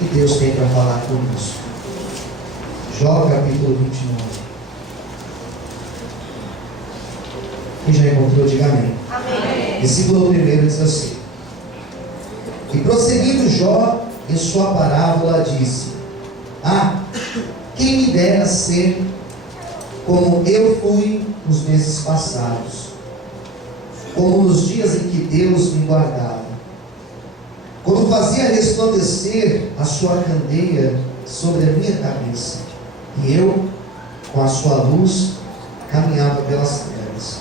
que Deus tem para falar conosco. Jó capítulo 29. Quem já encontrou, diga amém. Amém. Versículo 1 diz assim: E prosseguindo Jó em sua parábola disse: quem me dera ser como eu fui nos meses passados, como nos dias em que Deus me guardava, quando fazia resplandecer a sua candeia sobre a minha cabeça, e eu, com a sua luz, caminhava pelas trevas.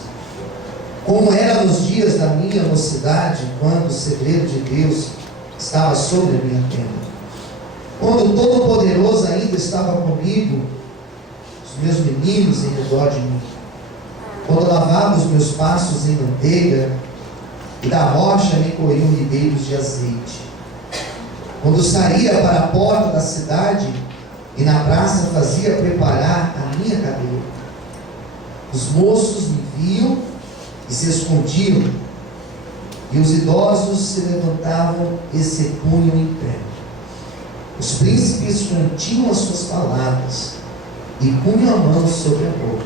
Como era nos dias da minha mocidade, quando o segredo de Deus estava sobre a minha tenda, quando o Todo-Poderoso ainda estava comigo, os meus meninos em redor de mim, quando lavava os meus passos em manteiga, e da rocha me corriam ribeiros de azeite, quando saía para a porta da cidade, e na praça fazia preparar a minha cadeira, os moços me viam e se escondiam, e os idosos se levantavam e se punham em pé. Os príncipes continham as suas palavras e punham a mão sobre a boca.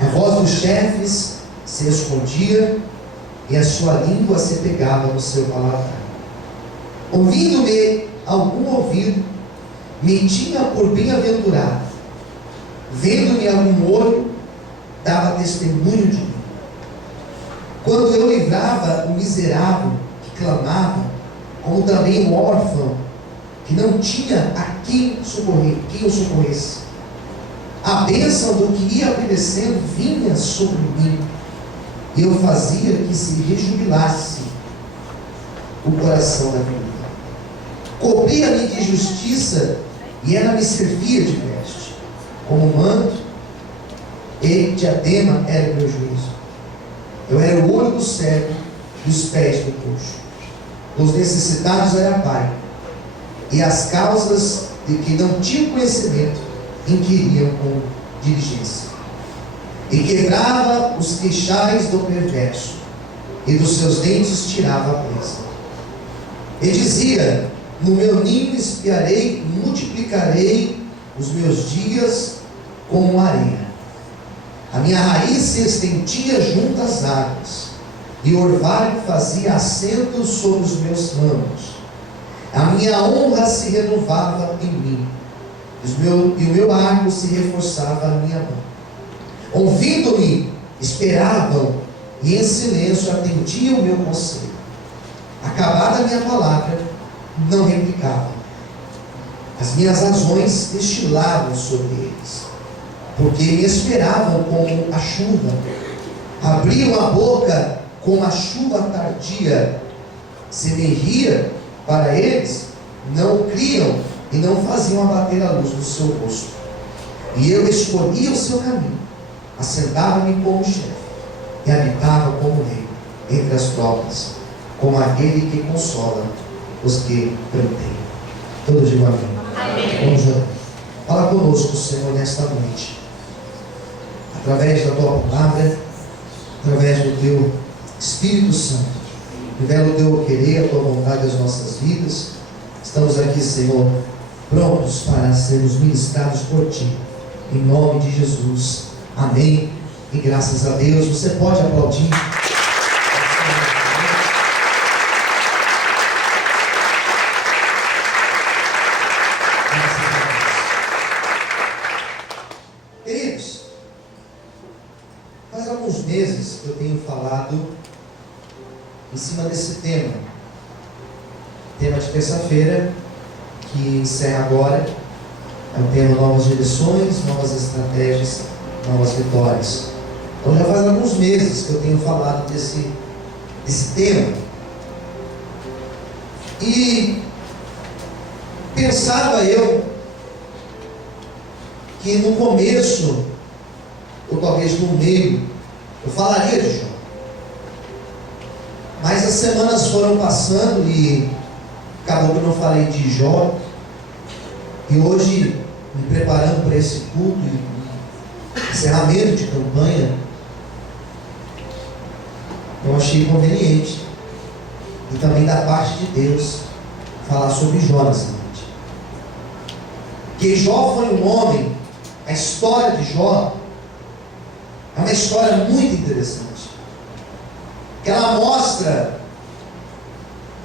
A voz dos chefes se escondia e a sua língua se pegava no seu paladar. Ouvindo-me algum ouvido, me tinha por bem-aventurado. Vendo-me algum olho, dava testemunho de mim. Quando eu livrava o miserável que clamava, como também o órfão que não tinha a quem o socorresse, a bênção do que ia obedecendo vinha sobre mim, e eu fazia que se rejubilasse o coração da vida. Cobria-me de justiça, e ela me servia de veste, como manto e diadema era o meu juízo. Eu era o olho do cego e os pés do coxo. Dos necessitados era pai, e as causas de que não tinham conhecimento inquiriam com diligência. E quebrava os queixais do perverso, e dos seus dentes tirava a presa. E dizia: no meu ninho espiarei e multiplicarei os meus dias como areia. A minha raiz se estendia junto às águas, e o orvalho fazia assento sobre os meus ramos. A minha honra se renovava em mim, e o meu arco se reforçava na minha mão. Ouvindo-me, esperavam, e em silêncio atendiam o meu conselho. Acabada a minha palavra, não replicavam. As minhas razões destilavam sobre eles, porque me esperavam como a chuva. Abriam a boca como a chuva tardia. Se me ria para eles, não o criam e não faziam abater a luz do seu rosto. E eu escolhia o seu caminho, assentava-me como chefe, e habitava como rei entre as tropas, como aquele que consola os que planteiam. Todos digam amém. Amém. Vamos orar. Fala conosco, Senhor, nesta noite, através da tua palavra, através do teu Espírito Santo. Revela o teu querer, a tua vontade às nossas vidas. Estamos aqui, Senhor, prontos para sermos ministrados por ti, em nome de Jesus. Amém. E graças a Deus. Você pode aplaudir. Queridos, faz alguns meses que eu tenho falado em cima desse tema de terça-feira, que encerra agora. É o tema novas direções, novas estratégias, novas vitórias. Então já faz alguns meses que eu tenho falado desse tema. E pensava eu que no começo, ou talvez no meio, eu falaria de Jó. Mas as semanas foram passando e acabou que eu não falei de Jó. E hoje, me preparando para esse culto e encerramento de campanha, eu achei conveniente, e também da parte de Deus, falar sobre Jó nessa noite. Que Jó foi um homem, a história de Jó é uma história muito interessante, que ela mostra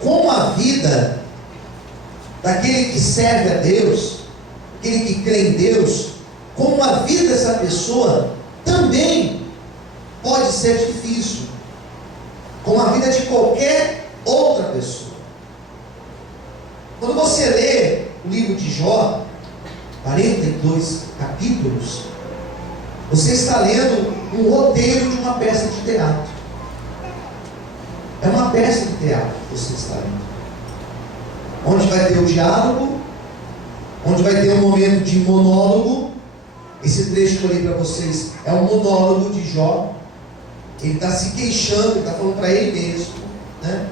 como a vida daquele que serve a Deus, aquele que crê em Deus, como a vida dessa pessoa também pode ser difícil, como a vida de qualquer outra pessoa. Quando você lê o livro de Jó, 42 capítulos, você está lendo um roteiro de uma peça de teatro. É uma peça de teatro que você está lendo, onde vai ter o diálogo, onde vai ter um momento de monólogo. Esse trecho que eu li para vocês é um monólogo de Jó. Ele está se queixando, ele está falando para ele mesmo, né?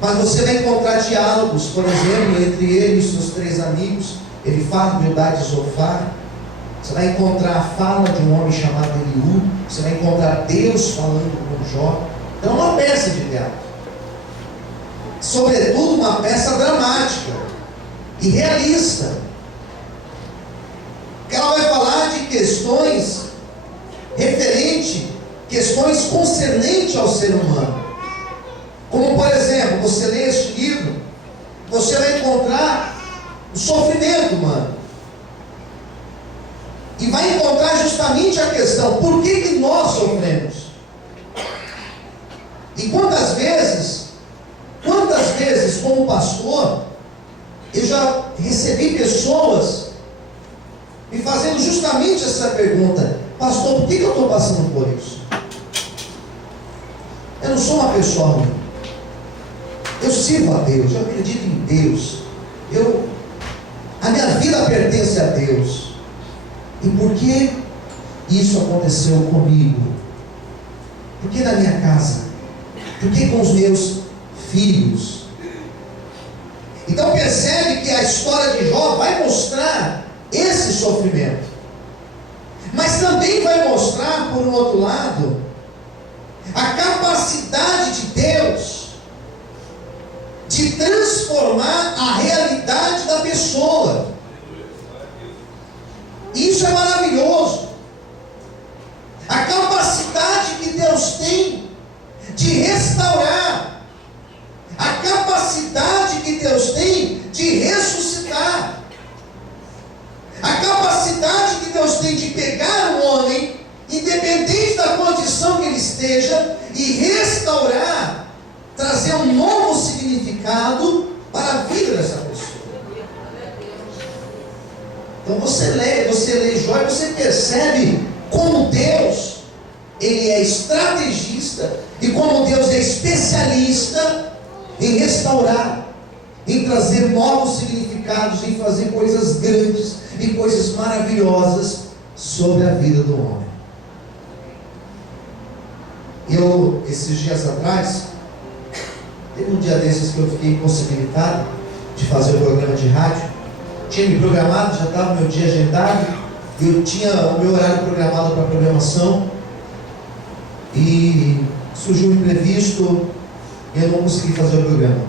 Mas você vai encontrar diálogos, por exemplo, entre ele e seus 3 amigos. Ele fala de Bildade e Zofar. Você vai encontrar a fala de um homem chamado Eliú. Você vai encontrar Deus falando com Jó. Então é uma peça de teatro, sobretudo uma peça dramática e realista. Ela vai falar de questões questões concernentes ao ser humano. Como, por exemplo, você lê este livro, você vai encontrar o sofrimento humano. E vai encontrar justamente a questão: por que nós sofremos? E quantas vezes, como pastor, eu já recebi pessoas me fazendo justamente essa pergunta: pastor, por que eu estou passando por isso? Eu não sou uma pessoa ruim, eu sirvo a Deus, eu acredito em Deus, a minha vida pertence a Deus. E por que isso aconteceu comigo? Por que na minha casa? Por que com os meus filhos? Então percebe que a história de Jó vai mostrar esse sofrimento, mas também vai mostrar, por um outro lado, a capacidade de Deus de transformar a realidade da pessoa. Isso é maravilhoso. A capacidade que Deus tem de restaurar, a capacidade que Deus tem de ressuscitar, a capacidade que Deus tem de pegar um homem, independente da condição que ele esteja, e restaurar, trazer um novo significado para a vida dessa pessoa. Então você lê Jó e você percebe como Deus, ele é estrategista, e como Deus é especialista em restaurar, em trazer novos significados, em fazer coisas grandes e coisas maravilhosas sobre a vida do homem. Esses dias atrás, teve um dia desses que eu fiquei impossibilitado de fazer o programa de rádio. Tinha me programado, já estava meu dia agendado, eu tinha o meu horário programado para a programação, e surgiu um imprevisto e eu não consegui fazer o programa.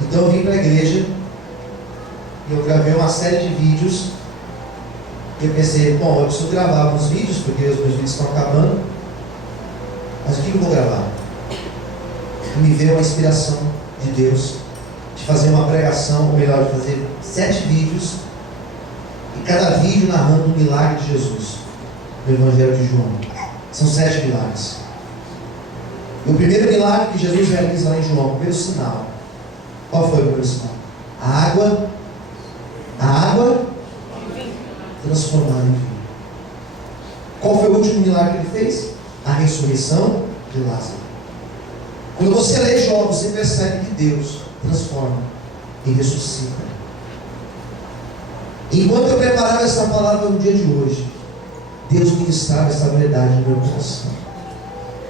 Então eu vim para a igreja e eu gravei uma série de vídeos. E eu pensei, bom, eu preciso gravar alguns vídeos, porque os meus vídeos estão acabando, mas o que eu vou gravar? E me veio uma inspiração de Deus de fazer uma pregação, ou melhor, de fazer 7 vídeos, e cada vídeo narrando um milagre de Jesus no Evangelho de João. São 7 milagres. E o primeiro milagre que Jesus realiza lá em João, o primeiro sinal, qual foi o primeiro sinal? A água transformada em vinho. Qual foi o último milagre que ele fez? A ressurreição de Lázaro. Quando você lê Jó, você percebe que Deus transforma e ressuscita. Enquanto eu preparava essa palavra no dia de hoje, Deus ministrava essa verdade no meu coração,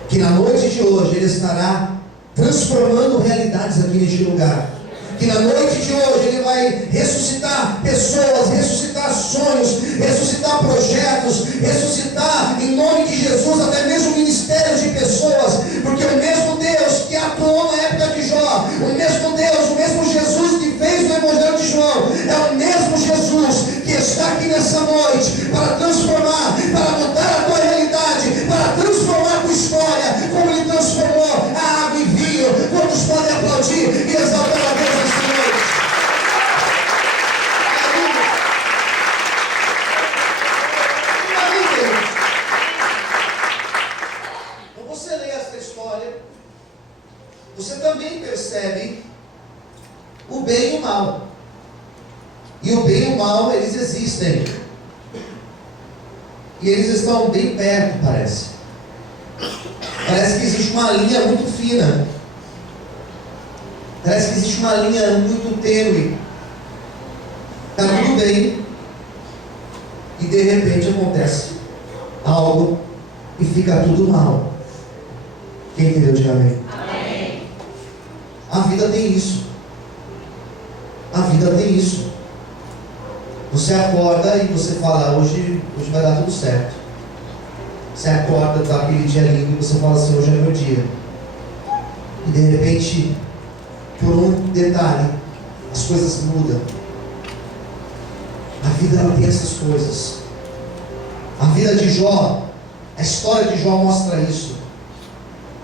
que na noite de hoje Ele estará transformando realidades aqui neste lugar, que na noite de hoje Ele vai ressuscitar pessoas, ressuscitar sonhos, ressuscitar projetos, ressuscitar em nome de Jesus até mesmo ministérios de pessoas, porque o mesmo Deus que atuou na época de Jó, o mesmo Deus, o mesmo Jesus e exaltando a Deus nessa noite. Aleluia. Quando você lê essa história, você também percebe o bem e o mal. E o bem e o mal, eles existem. E eles estão bem perto, parece. Parece que existe uma linha muito fina. Parece que existe uma linha muito tênue. Está tudo bem. E de repente acontece algo e fica tudo mal. Quem entendeu? Diga amém. Amém. A vida tem isso. A vida tem isso. Você acorda e você fala, hoje vai dar tudo certo. Você acorda, está aquele dia lindo e você fala assim, hoje é meu dia. E de repente, por um detalhe, as coisas mudam. A vida ela tem essas coisas. A vida de Jó, a história de Jó mostra isso.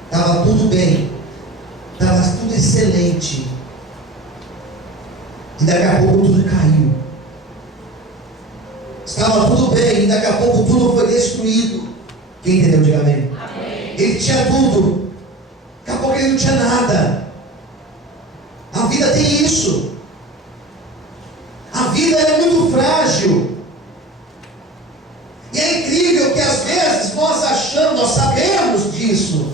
Estava tudo bem, estava tudo excelente. E daqui a pouco tudo caiu. Estava tudo bem, e daqui a pouco tudo foi destruído. Quem entendeu? Diga amém. Amém. Ele tinha tudo, daqui a pouco ele não tinha nada. A vida tem isso. A vida é muito frágil. E é incrível que às vezes nós achamos, nós sabemos disso,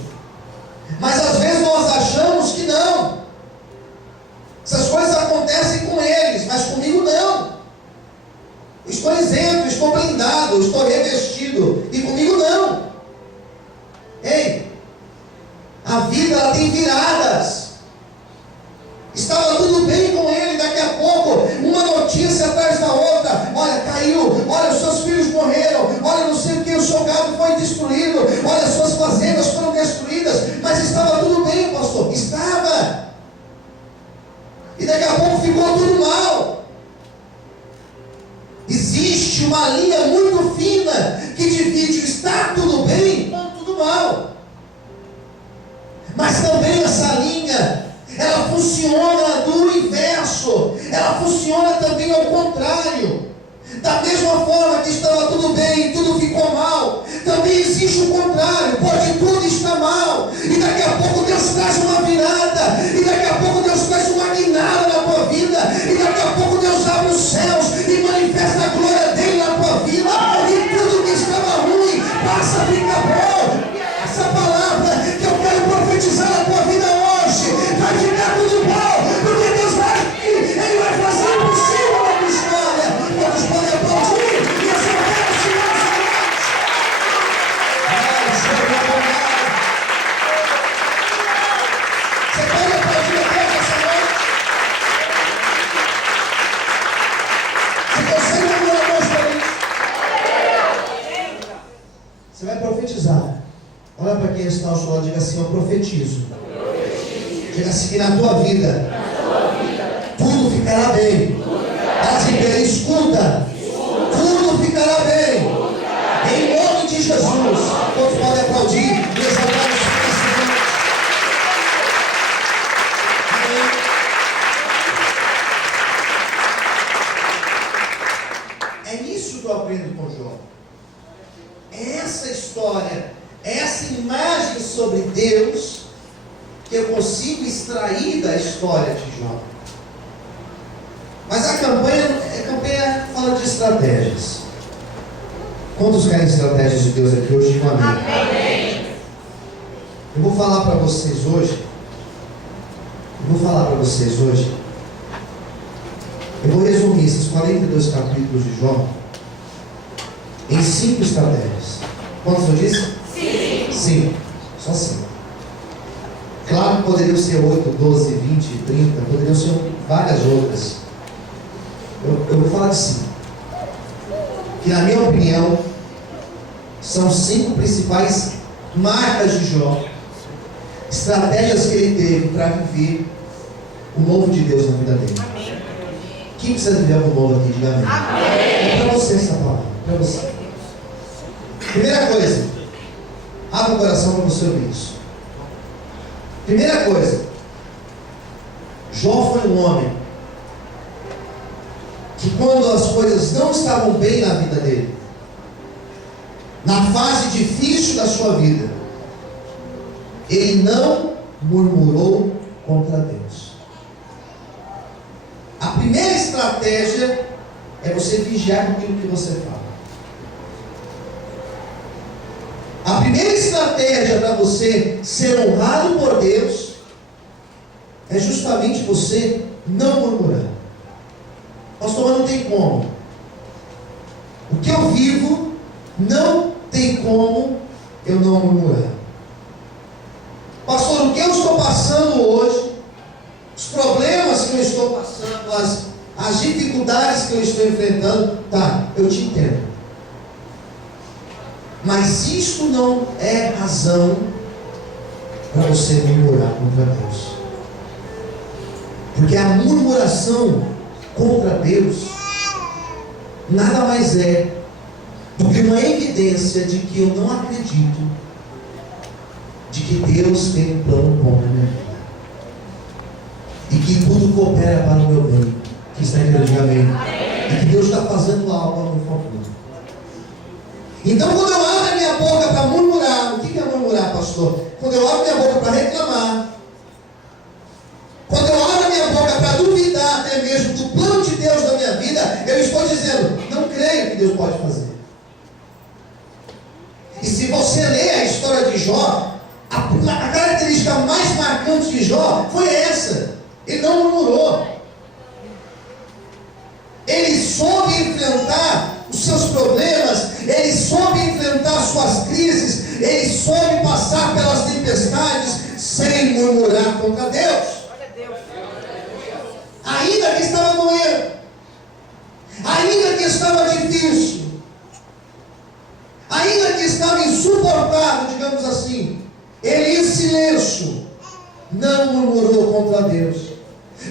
mas às vezes nós achamos que não. Essas coisas acontecem com eles, mas comigo não. Estou isento, estou blindado, estou revestido. E comigo não. Ei, a vida ela tem viradas. Estava tudo bem com ele, daqui a pouco, uma notícia atrás da outra. Olha, caiu, olha, os seus filhos morreram, olha, não sei o que, o seu gado foi destruído, olha, as suas fazendas foram destruídas. Mas estava tudo bem, pastor? Estava. E daqui a pouco ficou tudo mal. Existe uma linha muito fina que divide o está tudo bem com tudo mal. Mas também essa linha, ela funciona do inverso. Ela funciona também ao contrário. Da mesma forma que estava tudo bem, tudo ficou mal, também existe o contrário, pode tudo estar mal, e daqui a pouco Deus traz uma virada, e daqui a pouco Deus traz uma guinada na tua vida, e daqui a pouco Deus abre os céus e manifesta a glória dele na tua vida, e tudo que estava ruim passa a ficar bom. Essa palavra que eu quero profetizar na tua vida hoje, vai ficar tudo bom, porque Deus vai aqui, Ele vai fazer o possível na tua história. Todos podem aplaudir e exaltar o Senhor essa noite. Você pode aplaudir a Deus essa noite? Se você não me amou para isso, você vai profetizar. Olha para quem está ao seu lado e diga assim, eu profetizo. Diga assim, que na tua vida, tudo ficará bem. Assim, escuta, tudo ficará bem. Em nome de Jesus. Todos podem aplaudir e exaltar o Senhor. É nisso que eu aprendo com Jó. É essa história, essa imagem sobre Deus que eu consigo extrair da história de Jó. Mas a campanha fala de estratégias. Quantos querem estratégias de Deus aqui hoje? Digam amém. Amém. Eu vou falar para vocês hoje. Eu vou resumir esses 42 capítulos de Jó em 5 estratégias. Quantos eu disse? 5. Só 5. Claro que poderiam ser 8, 12, 20, 30, poderiam ser várias outras. Eu vou falar de 5. Que na minha opinião são 5 principais marcas de Jó. Estratégias que ele teve para viver o novo de Deus na vida dele. Amém. Quem precisa viver algo novo aqui? Diga amém. Amém. É para você essa palavra. Para você. Primeira coisa. Abra o coração para você ouvir isso. Primeira coisa. Jó foi um homem que, quando as coisas não estavam bem na vida dele, na fase difícil da sua vida, ele não murmurou contra Deus. A primeira estratégia é você vigiar com aquilo que você fala. A primeira estratégia para você ser honrado por Deus é justamente você não murmurar. Pastor, mas não tem como. O que eu vivo não tem como eu não murmurar. Pastor, o que eu estou passando hoje, os problemas que eu estou passando, as dificuldades que eu estou enfrentando, tá, eu te entendo. Mas isto não é razão para você murmurar contra Deus. Porque a murmuração contra Deus nada mais é do que uma evidência de que eu não acredito de que Deus tem um plano bom na minha vida, e que tudo coopera para o meu bem. Que está entendendo? Diga amém. E que Deus está fazendo algo a meu favor. Então, quando eu abro a minha boca para murmurar, o que é murmurar, pastor? Quando eu abro a minha boca para reclamar, quando eu abro a minha boca para duvidar até mesmo do plano de Deus na minha vida, eu estou dizendo, não creio que Deus pode fazer. E se você ler a história de Jó, a característica mais marcante de Jó foi essa: ele não murmurou. Ele soube enfrentar os seus problemas, ele soube enfrentar suas crises, ele soube passar pelas tempestades sem murmurar contra Deus. Ainda que estava doendo, ainda que estava difícil, ainda que estava insuportável, digamos assim, ele em silêncio não murmurou contra Deus.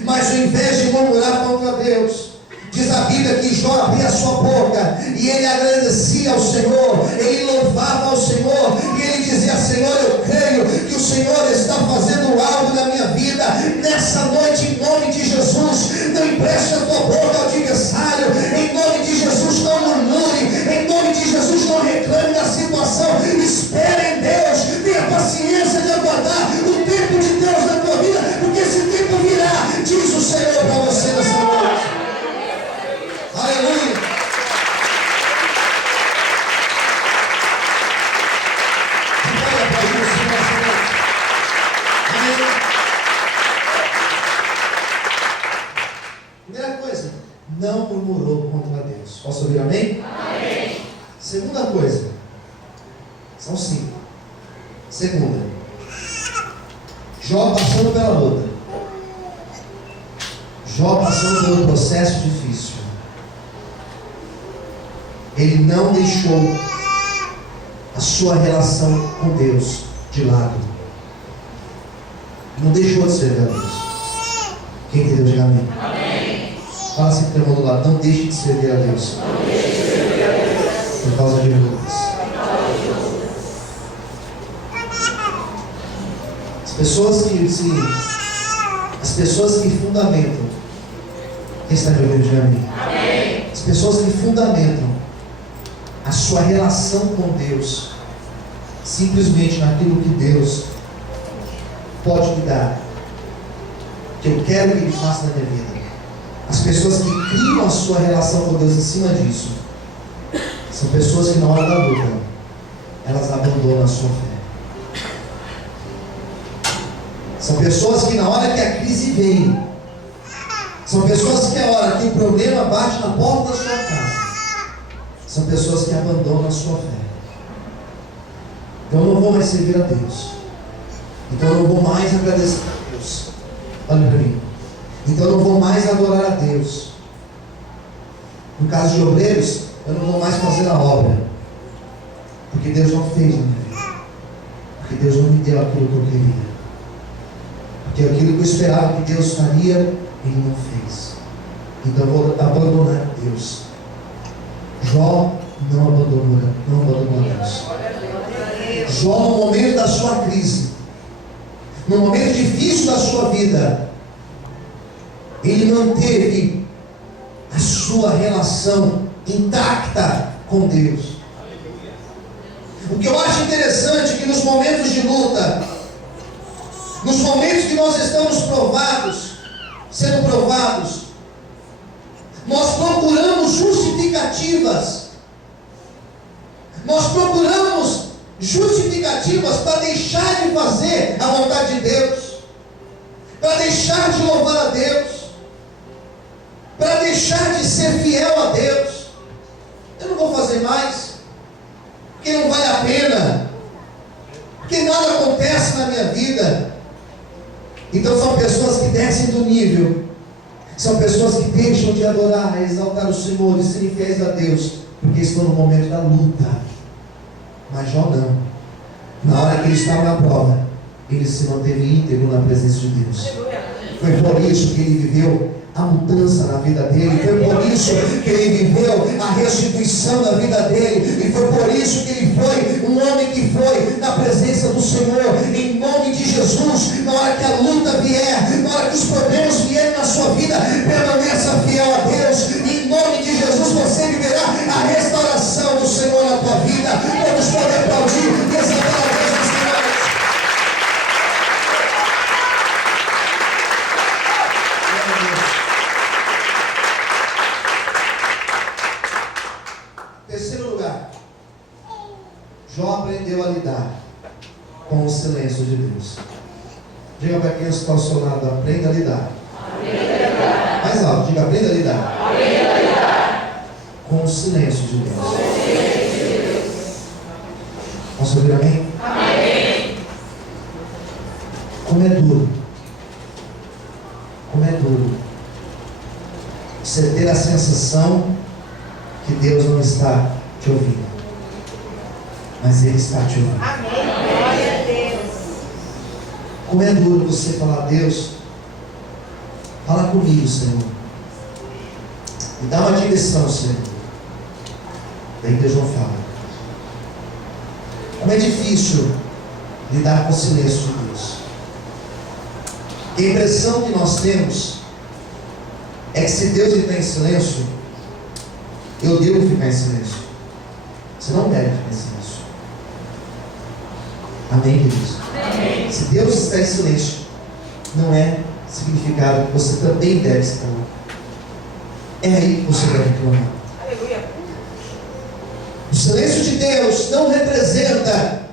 Mas ao invés de murmurar contra Deus, diz a Bíblia que Jó abria a sua boca e ele agradecia ao Senhor, ele louvava ao Senhor, e ele dizia: Senhor, eu creio que o Senhor está fazendo algo na minha vida nessa noite, em nome de Jesus. Não empreste a tua boca ao adversário, em nome de Jesus. Não murmure, em nome de Jesus. Não reclame da situação, espere em Deus, tenha paciência de aguardar o tempo de Deus na tua vida, porque esse tempo virá, diz o Senhor para você nessa noite. Aleluia. Olha para isso nessa noite. Amém. Primeira coisa, não murmurou contra Deus. Posso ouvir amém? Amém. Segunda coisa, são 5. Segunda, Jó passando pela luta, Jó passando pelo processo difícil, ele não deixou a sua relação com Deus de lado. Não deixou de servir a Deus. Quem entendeu, diga amém. Amém. Fala assim para o irmão do lado: não deixe de servir a Deus. Não deixe de servir a Deus. Por causa de lutas. As pessoas que fundamentam, quem está me ouvindo, diga amém. Amém. As pessoas que fundamentam a sua relação com Deus simplesmente naquilo que Deus pode me dar, que eu quero que Ele faça na minha vida. As pessoas que criam a sua relação com Deus em cima disso são pessoas que na hora da luta elas abandonam a sua fé. São pessoas que na hora que a crise vem, são pessoas que na hora que o problema bate na porta da sua casa, são pessoas que abandonam a sua fé. Então eu não vou mais servir a Deus. Então eu não vou mais agradecer a Deus. Olha para mim. Então eu não vou mais adorar a Deus. No caso de obreiros, eu não vou mais fazer a obra, porque Deus não fez na minha vida. Porque Deus não me deu aquilo que eu queria. Porque aquilo que eu esperava que Deus faria, Ele não fez. Então eu vou abandonar a Deus. Jó não abandonou a Deus. Jó, no momento da sua crise, no momento difícil da sua vida, ele manteve a sua relação intacta com Deus. O que eu acho interessante é que nos momentos de luta, nos momentos que nós estamos sendo provados, nós procuramos justificativas. Nós procuramos justificativas para deixar de fazer a vontade de Deus, para deixar de louvar a Deus, para deixar de ser fiel a Deus. Eu não vou fazer mais, porque não vale a pena, porque nada acontece na minha vida. Então são pessoas que descem do nível, são pessoas que deixam de adorar, exaltar o Senhor e serem fiéis a Deus, porque estão no momento da luta. Mas Jó não. Na hora que ele estava na prova, ele se manteve íntegro na presença de Deus. Foi por isso que ele viveu a mudança na vida dele. Foi por isso que ele viveu a restituição da vida dele. E foi por isso que ele foi um homem que foi na presença do Senhor. Em nome de Jesus, na hora que a luta vier, na hora que os problemas vierem na sua vida, permaneça fiel a Deus. Em nome de Jesus você viverá a restauração do Senhor na tua vida. Todos podem aplaudir e exaltar a Deus dos Senhores. Terceiro lugar, Jó aprendeu a lidar com o silêncio de Deus. Diga para quem está ao seu lado: aprenda a lidar. Mais alto, diga: aprenda a lidar com o silêncio de Deus. Posso ouvir amém? Amém. Como é duro. Como é duro você ter a sensação que Deus não está te ouvindo, mas Ele está te ouvindo. Amém. Glória a Deus. Como é duro você falar: Deus, fala comigo, Senhor, me dá uma direção, Senhor. Daí Deus não fala. Como é difícil lidar com o silêncio de Deus. E a impressão que nós temos é que se Deus está em silêncio, eu devo ficar em silêncio. Você não deve ficar em silêncio. Amém, queridos? Amém. Se Deus está em silêncio, não é significado que você também deve estar. É aí que você deve clamar. Aleluia. O silêncio de Deus não representa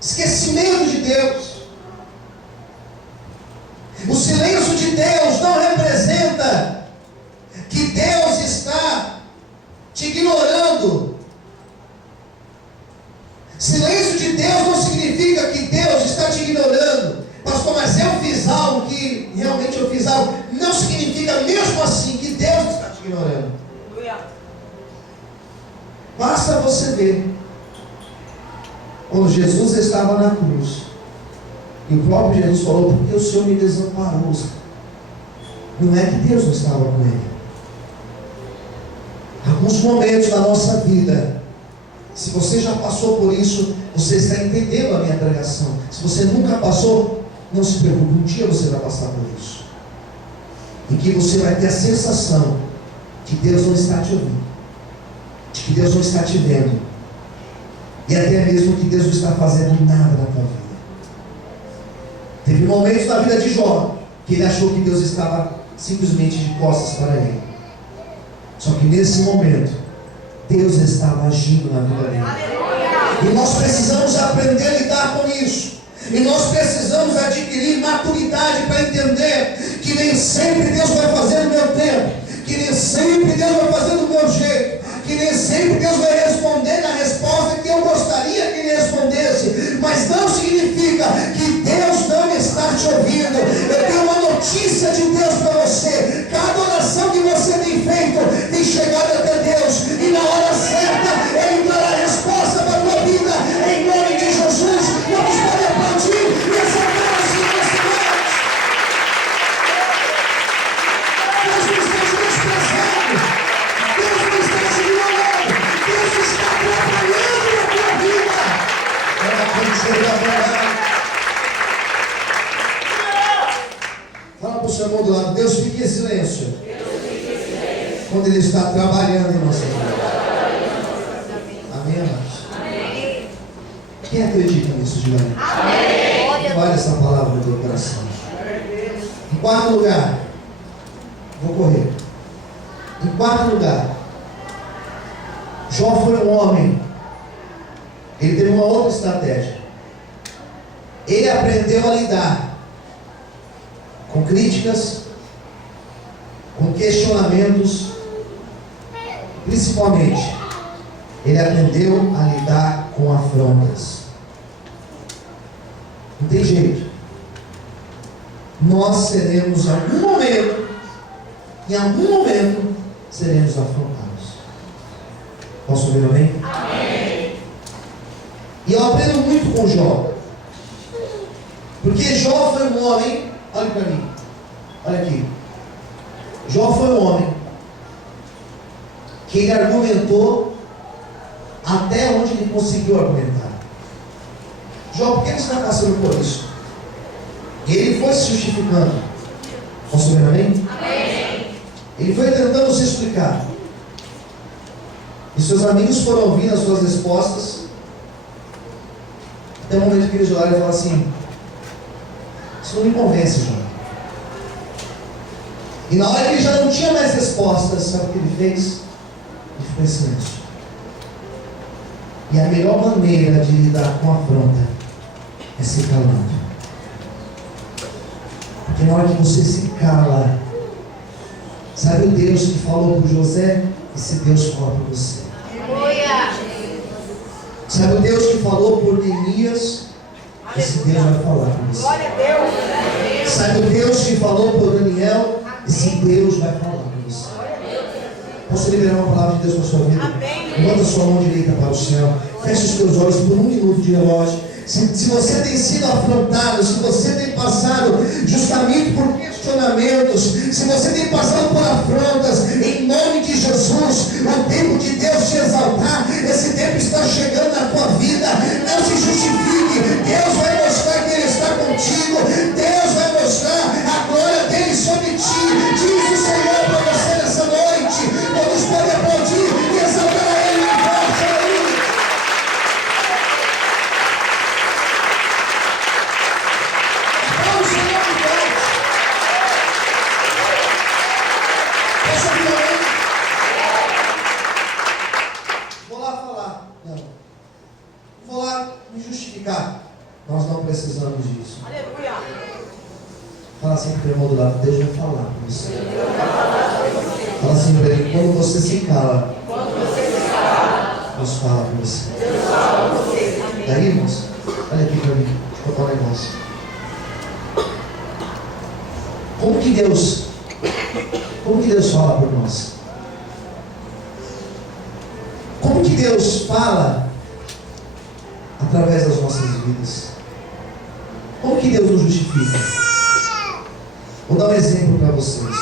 esquecimento de Deus. O silêncio de Deus não representa que Deus está te ignorando. Silêncio de Deus não significa que Deus está te ignorando. Pastor, mas eu fiz algo que realmente eu fiz algo. Não significa mesmo assim que Deus está te ignorando. Basta você ver quando Jesus estava na cruz e o próprio Jesus falou: porque o Senhor me desamparou. Não é que Deus não estava com ele. Alguns momentos da nossa vida, se você já passou por isso, você está entendendo a minha pregação. Se você nunca passou, não se preocupe, um dia você vai passar por isso, em que você vai ter a sensação que Deus não está te ouvindo, de que Deus não está te vendo, e até mesmo que Deus não está fazendo nada na tua vida. Teve momentos na vida de Jó que ele achou que Deus estava simplesmente de costas para ele. Só que nesse momento Deus estava agindo na vida dele. E nós precisamos aprender a lidar com isso. E nós precisamos adquirir maturidade para entender que nem sempre Deus vai fazer no meu tempo, que nem sempre Deus vai fazer do meu jeito, que nem sempre Deus vai responder na resposta que eu gostaria que Ele respondesse. Mas não significa que Deus não está te ouvindo. Eu tenho uma notícia de Deus para você: cada oração que você tem feito tem chegado até Deus, e na hora certa Ele dará a resposta para a tua vida, em nome de Jesus. Vamos poder aplaudir e exaltar o Senhor nesse lugar. Deus não está te desprezando, Deus não está te ignorando, Deus está trabalhando na tua vida. Fala para o seu irmão: irmão do lado, Deus fique em silêncio. Quando Ele está trabalhando em nossa vida. Amém, amados? Amém. Quem acredita nisso, diga amém? Amém. Olha essa palavra no teu coração. Em quarto lugar, vou correr. Em quarto lugar, Jó foi um homem. Ele teve uma outra estratégia. Ele aprendeu a lidar com críticas, com questionamentos. Principalmente, ele aprendeu a lidar com afrontas. Não tem jeito. Nós seremos em algum momento, seremos afrontados. Posso ouvir amém? Amém. E eu aprendo muito com Jó. Porque Jó foi um homem, olha para mim, olha aqui. Jó foi um homem que ele argumentou até onde ele conseguiu argumentar. Jó, por que você está passando por isso? E ele foi se justificando. Posso ver amém? Amém. Ele foi tentando se explicar. E seus amigos foram ouvindo as suas respostas. Até o momento que eles olharam e falaram assim: isso não me convence, Jó. E na hora que ele já não tinha mais respostas, sabe o que ele fez? Ele ficou em silêncio. E a melhor maneira de lidar com a afronta é se calando. Porque na hora que você se cala, sabe o Deus que falou para José? Esse Deus fala para você. Sabe o Deus que falou por Neemias? Esse Deus vai falar para você. Glória a Deus. Sabe o Deus que falou por Daniel? Esse Deus vai falar para você. Posso liberar uma palavra de Deus na sua vida? Levanta a sua mão direita para o céu. Feche os teus olhos por 1 minuto de relógio. Se você tem sido afrontado, se você tem passado justamente por questionamentos, se você tem passado por afrontas, em nome de Jesus, o tempo de Deus te exaltar, esse tempo está chegando na tua vida. Não se justifique. Deus vai mostrar que Ele está contigo. Deus vai mostrar a glória dEle sobre ti. Diz o Senhor para você nessa noite. Todos podem aplaudir e exaltar a Ele. Nós não precisamos disso. Aleluia. Fala assim para o irmão do lado: Deus vai falar com você. Fala assim para ele: quando você se cala, Deus fala com você. Daí, irmãos, olha aqui para mim, deixa eu contar um negócio. Como que Deus fala por nós? Como que Deus fala através das nossas vidas? Como que Deus nos justifica? Vou dar um exemplo para vocês.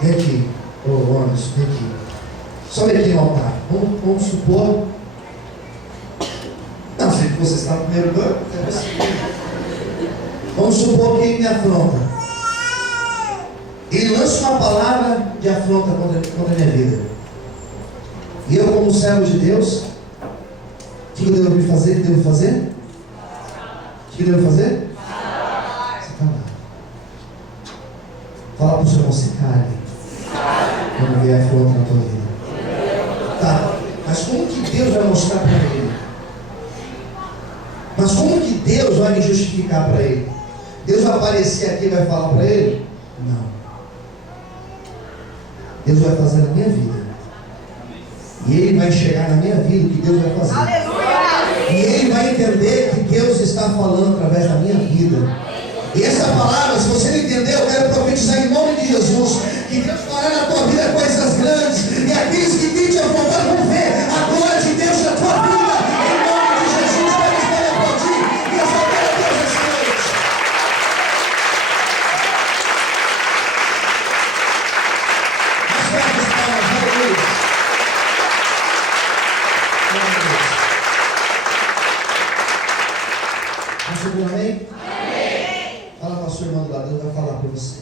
Vem aqui, Anderson, vem aqui. Sobe aqui no altar. Vamos supor. Não, sei que você está no primeiro banco. Vamos supor que ele me afronta. Ele lança uma palavra de afronta contra a minha vida. E eu, como servo de Deus, o que eu devo fazer? O que eu devo fazer? Fala para o seu irmão: se cale quando vier afronta na tua vida. Tá, mas como que Deus vai mostrar para ele? Mas como que Deus vai me justificar para ele? Deus vai aparecer aqui e vai falar para ele? Não. Deus vai fazer na minha vida. E ele vai enxergar na minha vida o que Deus vai fazer. Aleluia. E ele vai entender que Deus está falando através da minha vida. E essa palavra, se você não entendeu, eu quero profetizar em nome de Jesus, que Deus fará na tua vida coisas grandes, e aqueles que têm te afrontar vão ver a glória de Deus na tua vida. Em nome de Jesus, eles podem aplaudir e exaltar a Deus essa noite. As palmas, aleluia. Você viu amém? Fala para o seu irmão do lado, Deus vai falar para você.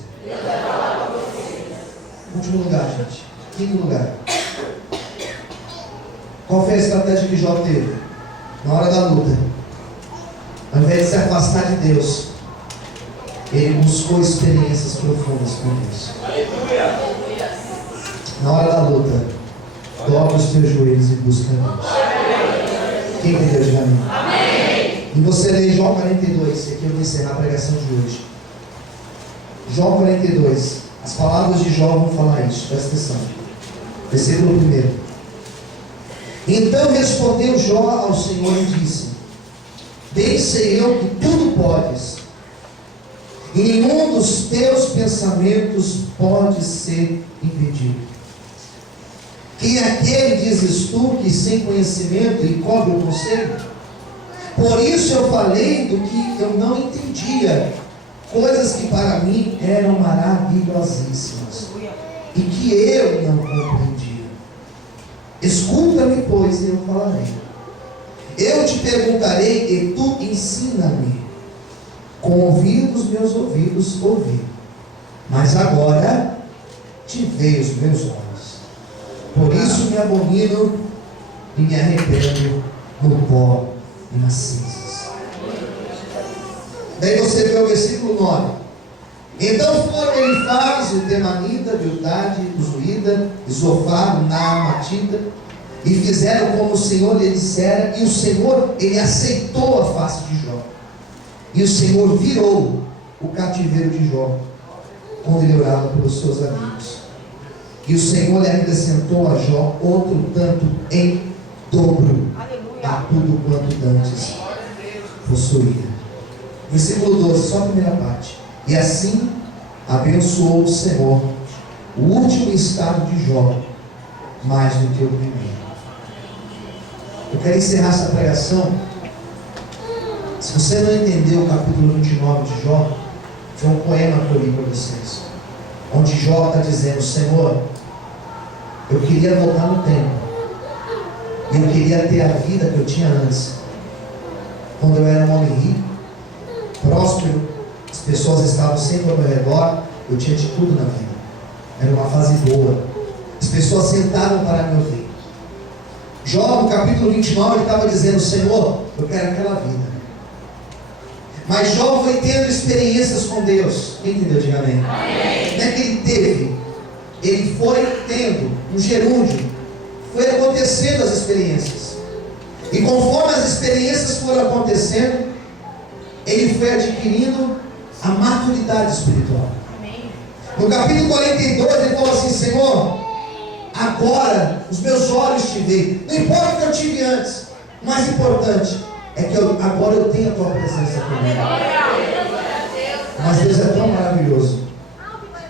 Último lugar, gente. Quinto lugar. Qual foi a estratégia que Jó teve? Na hora da luta, ao invés de se afastar de Deus, ele buscou experiências profundas com Deus. Na hora da luta, dobra os teus joelhos e busca Deus. Quem entendeu, diga amém. E você lê Jó 42, aqui eu vou encerrar a pregação de hoje. Jó 42, as palavras de Jó vão falar isso, presta atenção. Versículo 1. Então respondeu Jó ao Senhor e disse: bem sei eu que tudo podes, e nenhum dos teus pensamentos pode ser impedido. Quem é aquele, dizes tu, que sem conhecimento encobre o conselho? Por isso eu falei do que eu não entendia, coisas que para mim eram maravilhosíssimas, e que eu não compreendia. Escuta-me, pois, e eu falarei. Eu te perguntarei, e tu ensina-me. Com ouvidos meus ouvidos ouvi, mas agora te veio os meus olhos. Por isso me abomino e me arrependo no pó e nas cinzas. Daí você vê o versículo 9. Então foram Elifaz, o Temanita, Bildade, o Zuída, Zofar, o Naamatita, e fizeram como o Senhor lhe dissera, e o Senhor, ele aceitou a face de Jó. E o Senhor virou o cativeiro de Jó, quando ele orava pelos seus amigos. E o Senhor lhe acrescentou a Jó outro tanto em dobro a tudo quanto dantes possuía. Versículo 12, só a primeira parte. E assim abençoou o Senhor o último estado de Jó, mais do que o primeiro. Eu quero encerrar essa pregação. Se você não entendeu o capítulo 29 de Jó, foi um poema que eu li para vocês, onde Jó está dizendo: Senhor, eu queria voltar no tempo, e eu queria ter a vida que eu tinha antes, quando eu era um homem rico, próspero, as pessoas estavam sempre ao meu redor, eu tinha de tudo na vida, era uma fase boa, as pessoas sentavam para me ouvir. Jó, no capítulo 29, ele estava dizendo: Senhor, eu quero aquela vida. Mas Jó foi tendo experiências com Deus. Quem entendeu? Diga amém. Não é que ele teve, ele foi tendo um gerúndio, foi acontecendo as experiências, e conforme as experiências foram acontecendo, ele foi adquirindo a maturidade espiritual. No capítulo 42 ele falou assim: Senhor, agora os meus olhos te veem. Não importa o que eu tive antes, o mais importante é que agora eu tenho a tua presença comigo. Mas Deus é tão maravilhoso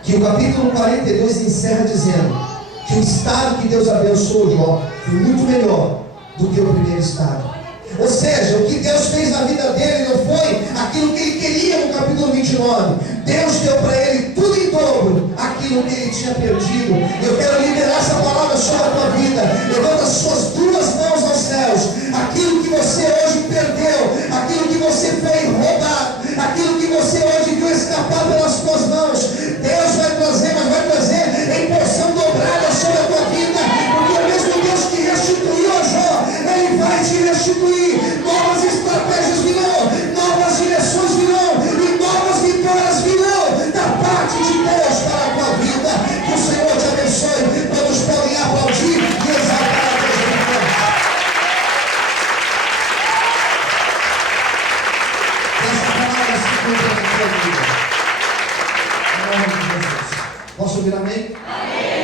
que o capítulo 42 encerra dizendo que o estado que Deus abençoou Jó foi muito melhor do que o primeiro estado. Ou seja, o que Deus fez na vida dele não foi aquilo que ele queria no capítulo 29. Deus deu para ele tudo em dobro aquilo que ele tinha perdido. Eu quero liberar essa palavra sobre a tua vida. Levanta as suas duas mãos aos céus. Aquilo que você hoje perdeu, aquilo que você fez roubar, aquilo que você hoje viu escapar pelas suas mãos, Deus vai trazer, mas vai trazer em porção dobrada sobre a tua vida, porque o mesmo Deus que restituiu a Jó, Ele vai te restituir. Novas estratégias virão, novas direções virão, e novas vitórias virão da parte de Deus para a tua vida. Que o Senhor te abençoe. Todos podem aplaudir e exaltar a Deus. Essa palavra se cumpre na tua vida. Em nome de Jesus. Posso ouvir amém? Amém.